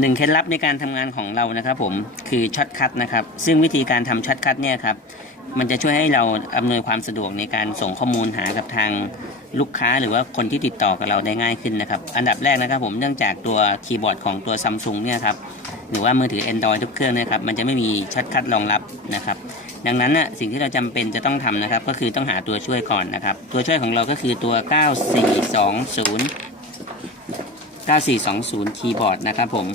หนึ่งเคล็ดลับในการทำงานของเรานะครับผมคือช็อตคัทนะครับ ซึ่งวิธีการทำช็อตคัทเนี่ยครับมันจะช่วยให้เราอำนวยความสะดวกในการส่งข้อมูลหากับทางลูกค้าหรือว่าคนที่ติดต่อกับเราได้ง่ายขึ้นนะครับ อันดับแรกนะครับผมเนื่องจากตัวคีย์บอร์ดของตัวซัมซุงเนี่ยครับหรือว่ามือถือ Android ทุกเครื่องนะครับ มันจะไม่มีช็อตคัทรองรับนะครับ ดังนั้นน่ะสิ่งที่เราจำเป็นจะต้องทำนะครับ ก็คือต้องหาตัวช่วยก่อนนะครับ ตัวช่วยของเราก็คือตัว 9420 9420 คีย์บอร์ดนะครับผม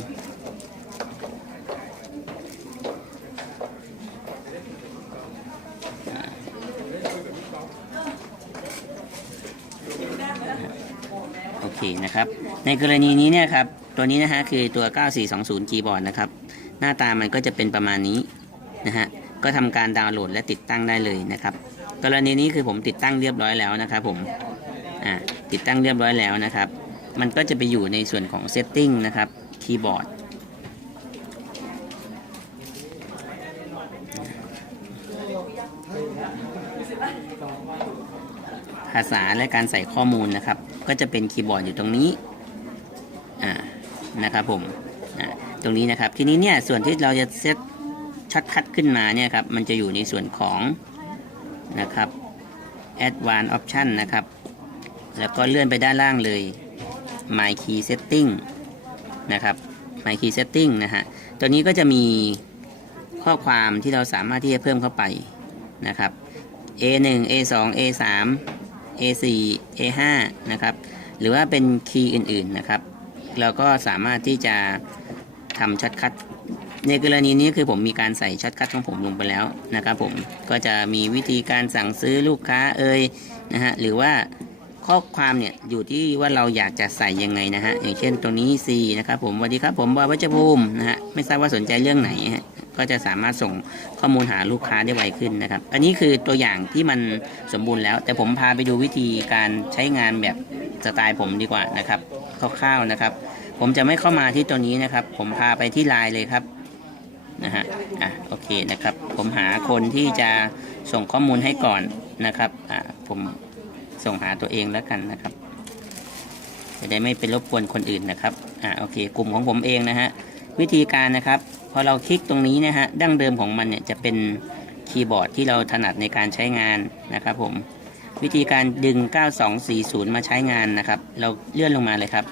โอเคนะครับ ในกรณีนี้เนี่ยครับ ตัวนี้นะฮะคือตัว 9420 คีย์บอร์ดนะครับ หน้าตามันก็จะเป็นประมาณนี้นะฮะ ก็ทำการดาวน์โหลดและติดตั้งได้เลยนะครับ กรณีนี้คือผมติดตั้งเรียบร้อยแล้วนะครับผม อ่า ติดตั้งเรียบร้อยแล้วนะครับ มันก็จะไปอยู่ในส่วนของ Setting นะครับคีย์บอร์ดภาษาและการใส่ข้อมูลนะครับ ก็จะเป็นคีย์บอร์ดอยู่ตรงนี้อ่านะครับผมอ่าตรงนี้นะครับทีนี้เนี่ยส่วนที่เราจะเซตช็อตคัดขึ้นมาเนี่ยครับมันจะอยู่ในส่วนของนะครับ Advanced Option นะครับ แล้วก็เลื่อนไปด้านล่างเลย My Key Setting นะครับ My Key Setting นะฮะ ตัวนี้ก็จะมีข้อความที่เราสามารถที่จะเพิ่มเข้าไปนะครับ A1 A2 A3 A4 A5 นะครับ หรือว่าเป็นคีย์อื่นๆนะครับ เราก็สามารถที่จะทำช็อตคัทในกรณีนี้คือผมมีการใส่ช็อตคัทของผมลงไปแล้วนะครับผมก็จะมีวิธีการสั่งซื้อลูกค้าเอ่ยนะฮะหรือว่า ข้อความเนี่ยอยู่ที่ว่าเราอยากจะใส่ยังไงนะฮะอย่างเช่นตัวนี้ C นะครับผมสวัสดีครับผมบอยวัชภูมินะฮะไม่ทราบว่าสนใจเรื่องไหนฮะก็จะสามารถส่งข้อมูลหาลูกค้าได้ไวขึ้นนะครับ อันนี้คือตัวอย่างที่มันสมบูรณ์แล้ว แต่ผมพาไปดูวิธีการใช้งานแบบสไตล์ผมดีกว่านะครับคร่าวๆนะครับ ผมจะไม่เข้ามาที่ตัวนี้นะครับ ผมพาไปที่ไลน์เลยครับนะฮะอะโอเคนะครับ ผมหาคนที่จะส่งข้อมูลให้ก่อนนะครับอ่าผม ส่งหาตัวเองแล้วกันนะครับ จะได้ไม่ไปรบกวนคนอื่นนะครับอ่าโอเค กลุ่มของผมเองนะฮะวิธีการนะครับพอเราคลิกตรงนี้นะฮะดั้งเดิมของมันเนี่ยจะเป็นคีย์บอร์ดที่เราถนัดในการใช้งานนะครับผมวิธีการดึง 9240 มาใช้งานนะครับ เราเลื่อนลงมาเลยครับ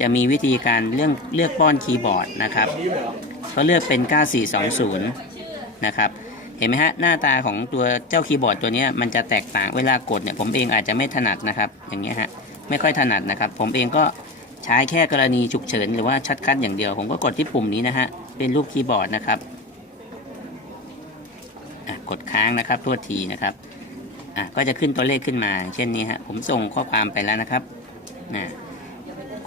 จะมีวิธีการเลือกเลือกป้อนคีย์บอร์ดนะครับก็เลือกเป็น 9420 นะครับ เห็นไหมฮะหน้าตาของตัวเจ้าคีย์บอร์ดตัวนี้มันจะแตกต่างเวลากดเนี่ยผมเองอาจจะไม่ถนัดนะครับ อย่างเงี้ยฮะไม่ค่อยถนัดนะครับ ผมเองก็ใช้แค่กรณีฉุกเฉินหรือว่าชัดคัดอย่างเดียว ผมก็กดที่ปุ่มนี้นะฮะเป็นรูปคีย์บอร์ดนะครับกดค้างนะครับทั่วทีนะครับอะก็จะขึ้นตัวเลขขึ้นมา เช่นนี้ฮะผมส่งข้อความไปแล้วนะครับนะ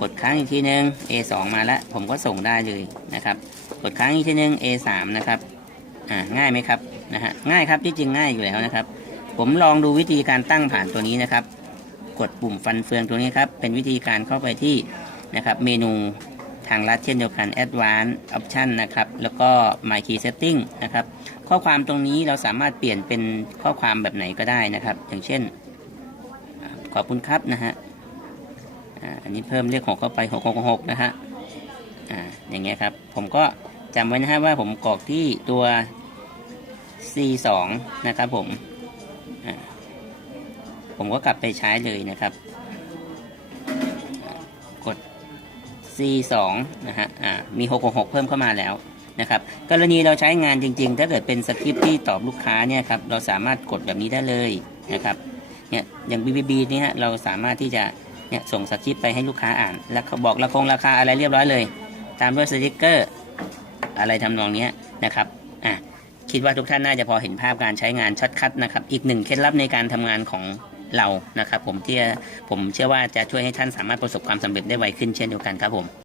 กดค้างอีกทีนึง A2 มาแล้วผมก็ส่งได้เลยนะครับ กดค้างอีกทีนึง A3 นะครับอ่าง่ายไหมครับ นะฮะง่ายครับที่จริงง่ายอยู่แล้วนะครับ ผมลองดูวิธีการตั้งผ่านตัวนี้นะครับ กดปุ่มฟันเฟืองตัวนี้ครับเป็นวิธีการเข้าไปที่นะครับเมนูทางลัดเช่นเดียวกัน Advanced Option นะครับ แล้วก็ My Key Setting นะครับ ข้อความตรงนี้เราสามารถเปลี่ยนเป็นข้อความแบบไหนก็ได้นะครับ อย่างเช่น ขอบคุณครับนะฮะอันนี้เพิ่มเลขหกเข้าไปหกหกหกนะฮะอ่าอย่างเงี้ยครับ ผมก็จำไว้นะฮะว่าผมกรอกที่ตัว C สองนะครับผม ผมก็กลับไปใช้เลยนะครับ กด C สองนะฮะอ่ามีหกหกหกเพิ่มเข้ามาแล้วนะครับ กรณีเราใช้งานจริงๆ ถ้าเกิดเป็นสคริปที่ตอบลูกค้าเนี่ยครับ เราสามารถกดแบบนี้ได้เลยนะครับ เนี่ยอย่าง BBB นี่ฮะ เราสามารถที่จะเนี่ยส่งสคริปต์ไปให้ลูกค้าอ่าน แล้วเขาบอกราคงราคาอะไรเรียบร้อยเลย ตามด้วยสติกเกอร์ อะไรทำนองนี้นะครับ อะ คิดว่าทุกท่านน่าจะพอเห็นภาพการใช้งานชัดคัดนะครับ อีกหนึ่งเคล็ดลับในการทำงานของเรานะครับ ผมที่ผมเชื่อว่าจะช่วยให้ท่านสามารถประสบความสำเร็จได้ไวขึ้นเช่นเดียวกันครับผม